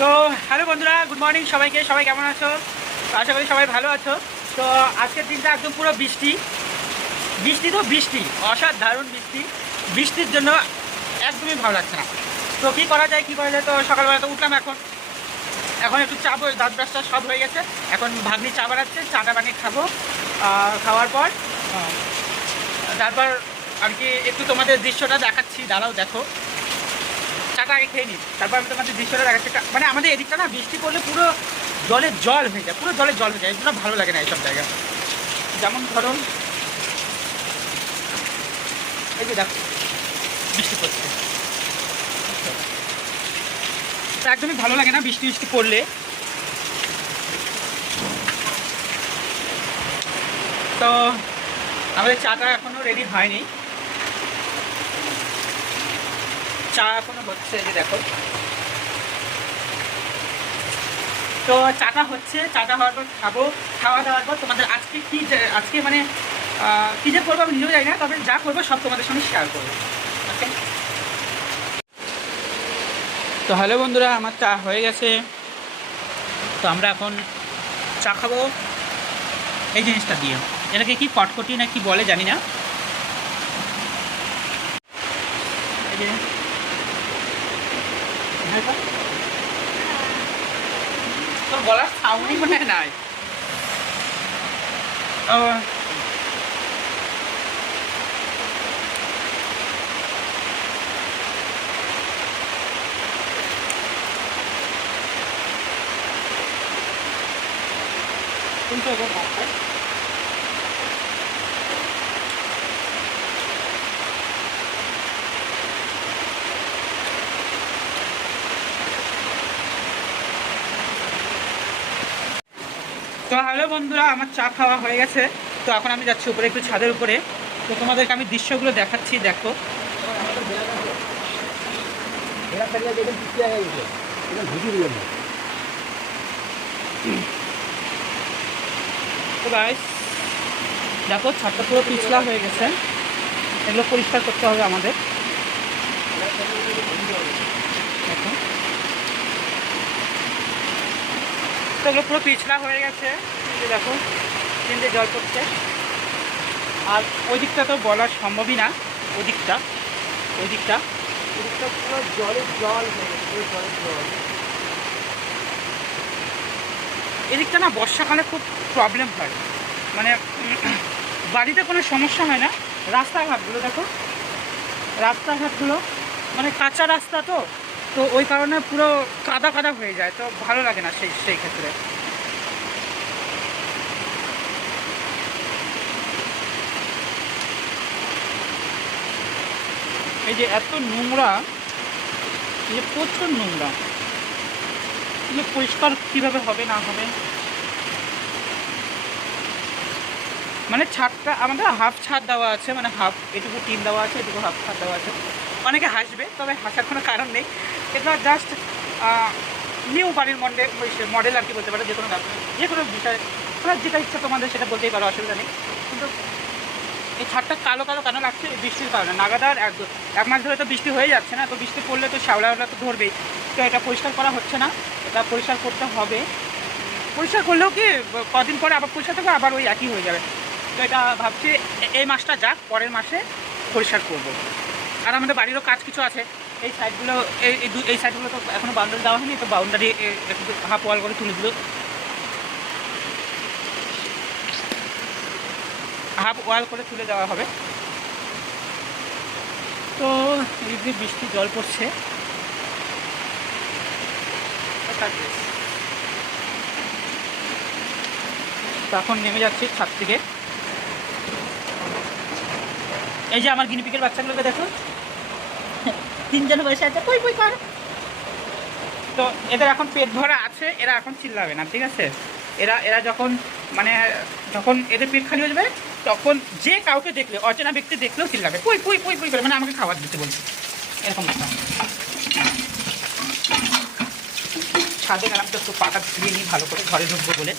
তো হ্যালো বন্ধুরা good morning সবাইকে। সবাই কেমন আছো? আশা করি সবাই ভালো আছো। তো আজকের দিনটা একদম পুরো বৃষ্টি। বৃষ্টি তো বৃষ্টি, অসাধারণ বৃষ্টি। বৃষ্টির জন্য একদমই ভালো লাগছে না। তো কী করা যায়, কী করা যায়? তো সকালবেলা তো উঠলাম এখন। এখন একটু চা দাঁত ব্রাশটা সব হয়ে গেছে। এখন ভাগ্নি চা বানাচ্ছে, চাটা বানিয়ে খাব। খাওয়ার পর তারপর আর কি একটু তোমাদের দৃশ্যটা দেখাচ্ছি, দাঁড়াও দেখো। চাটা আগে খেয়ে নিই। তারপর আমি তোমাদের দৃশ্যটা দেখাচ্ছি মানে আমাদের এদিকটা না, বৃষ্টি পড়লে পুরো জলে জল হয়ে যায়, পুরো জলে জল হয়ে যায়। এগুলো ভালো লাগে না এইসব জায়গা যেমন ধরুন এই যে দেখো, বৃষ্টি পড়ছে। একদমই ভালো লাগে না বৃষ্টি বৃষ্টি পড়লে। তো আমাদের চাটা এখনও রেডি হয়নি। চা এখনও হচ্ছে যে দেখো। তো চাটা হচ্ছে, চাটা হওয়ার পর খাব। খাওয়া দাওয়ার পর তোমাদের আজকে কি আজকে মানে কি যে করব আমি নিজেও জানি না, তবে যা করব সব তোমাদের সঙ্গে শেয়ার করব। তো হ্যালো বন্ধুরা, আমার চা হয়ে গেছে। তো আমরা এখন চা খাব। এই জিনিসটা দিয়ে। এটাকে কি কটকটি না কি বলে জানি না। এই যে tôi gọi là thầu như thế này này ờ chúng tôi có một đấy তো হ্যালো বন্ধুরা, আমার চা খাওয়া হয়ে গেছে। তো এখন আমি যাচ্ছি উপরে, একটু ছাদের উপরে। তো তোমাদেরকে আমি দৃশ্যগুলো দেখাচ্ছি, দেখো। দেখো, ছাদটা পুরো পিছলা হয়ে গেছে। এগুলো পরিষ্কার করতে হবে আমাদের। দেখো। তো পুরো পিছলা হয়ে গেছে। এই যে দেখো তিনটে জল পড়ছে। আর ওই দিকটা তো বলা সম্ভবই না ওই দিকটা ওই দিকটা। ওই দিকটা পুরো জলের জল হয়ে গেছে জলের জল। এদিকটা না বর্ষাকালে খুব প্রবলেম হয়। মানে বাড়িতে কোনো সমস্যা হয় না। রাস্তাঘাটগুলো দেখো রাস্তাঘাটগুলো মানে কাঁচা রাস্তা তো। তো ওই কারণে পুরো কাদা কাদা হয়ে যায়, তো ভালো লাগে না সেই সেই ক্ষেত্রে। এই যে এত নোংরা, এই যে প্রচুর নোংরা এগুলো পরিষ্কার কীভাবে হবে, না হবে? মানে ছাদটা, আমাদের হাফ ছাদ দেওয়া আছে মানে হাফ এটুকু টিন দেওয়া আছে, এটুকু হাফ ছাদ দেওয়া আছে। অনেকে হাসবে, তবে হাসার কোনো কারণ নেই। এটা জাস্ট নিউ বাড়ির মডেল মডেল আর কি বলতে পারো যে কোনো যে কোনো বিষয়, তোমার যেটা ইচ্ছা তোমাদের সেটা বলতেই পারো, অসুবিধা নেই। কিন্তু এই ছাদটা কালো কালো কেন লাগছে? বৃষ্টির কারণে। নাগাদার এক এক মাস ধরে তো বৃষ্টি হয়ে যাচ্ছে না, তো বৃষ্টি পড়লে তো শ্যাওলা তো ধরবেই। তো এটা পরিষ্কার করা হচ্ছে না, এটা পরিষ্কার করতে হবে। পরিষ্কার করলেও কি, কদিন পরে আবার পরিষ্কার থাকবে, আবার ওই একই হয়ে যাবে। তো এটা ভাবছি এই মাসটা যাক, পরের মাসে পরিষ্কার করব। আর আমাদের বাড়িরও কাজ কিছু আছে। এই সাইডগুলো, এই এই সাইডগুলো তো এখনও বাউন্ডারি দেওয়া হয়নি, তো বাউন্ডারি একটু হাফ ওয়াল করে তুলে দিল। হাফ ওয়াল করে তুলে দেওয়া হবে। তো এই যে বৃষ্টি, জল পড়ছে। এখন নেমে যাচ্ছি ছাদ থেকে। এই যে আমার গিনিপিকের বাচ্চাগুলোকে দেখো তিনজনে বসে আছে, কই কই, কর। তো এদের এখন পেট ভরা আছে, এরা এখন চিল্লাবে না, ঠিক আছে? এরা এরা যখন মানে যখন এদের পেট খালি হয়ে যাবে, তখন যে কাউকে দেখলে, অচেনা ব্যক্তি দেখলেও চিল্লাবে। কই কই কই কই করে মানে আমাকে খাবার দিতে বলছে। এরকম ছাদে গেলাম তো একটু পাটা ধুয়ে নিই ভালো করে ঘরে ঢুকবো বলে।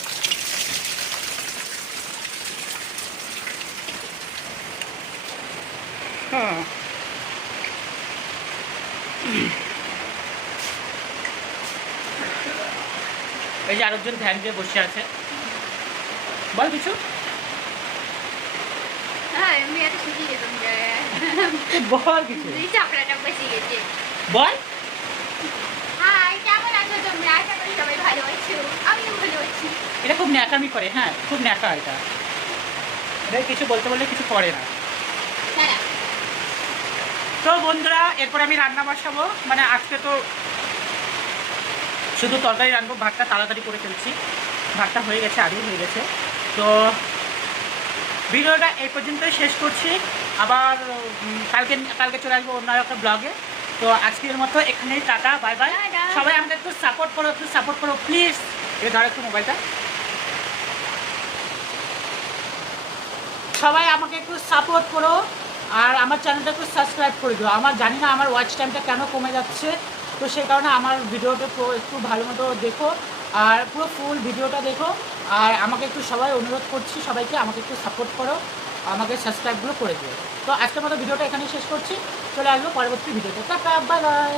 হ্যাঁ এই যে আরেকজন ধ্যান দিয়ে বসে আছে। বল কিছু। হ্যাঁ বল কিছু। বল। এটা খুব ন্যাকামি করে হ্যাঁ খুব ন্যাকা এটা। কিছু বলতে বললে কিছু করে না। দাঁড়া তো বন্ধুরা এরপর আমি রান্না বসাবো। মানে আজকে তো শুধু তরকারি রান্নবো ভাতটা তাড়াতাড়ি করে ফেলছি। ভাতটা হয়ে গেছে আগেই হয়ে গেছে। তো ভিডিওটা এই পর্যন্তই শেষ করছি। আবার কালকে কালকে চলে আসব অন্য একটা ব্লগে। তো আজকের মতো এখানেই টাটা বাই বাই। সবাই আমাকে একটু সাপোর্ট করো একটু সাপোর্ট করো প্লিজ এ ধরো একটু মোবাইলটা সবাই আমাকে একটু সাপোর্ট করো আর আমার চ্যানেলটা একটু সাবস্ক্রাইব করে দিও। আমার জানি না আমার ওয়াচ টাইমটা কেন কমে যাচ্ছে। তো সেই কারণে আমার ভিডিওটা পুরো একটু ভালো মতো দেখো, আর পুরো ফুল ভিডিওটা দেখো। আর আমাকে একটু সবাই অনুরোধ করছি, সবাইকে আমাকে একটু সাপোর্ট করো, আমাকে সাবস্ক্রাইবগুলো করে দিও। তো আজকের মতো ভিডিওটা এখানেই শেষ করছি। চলে আসব পরবর্তী ভিডিওতে। Tata bye bye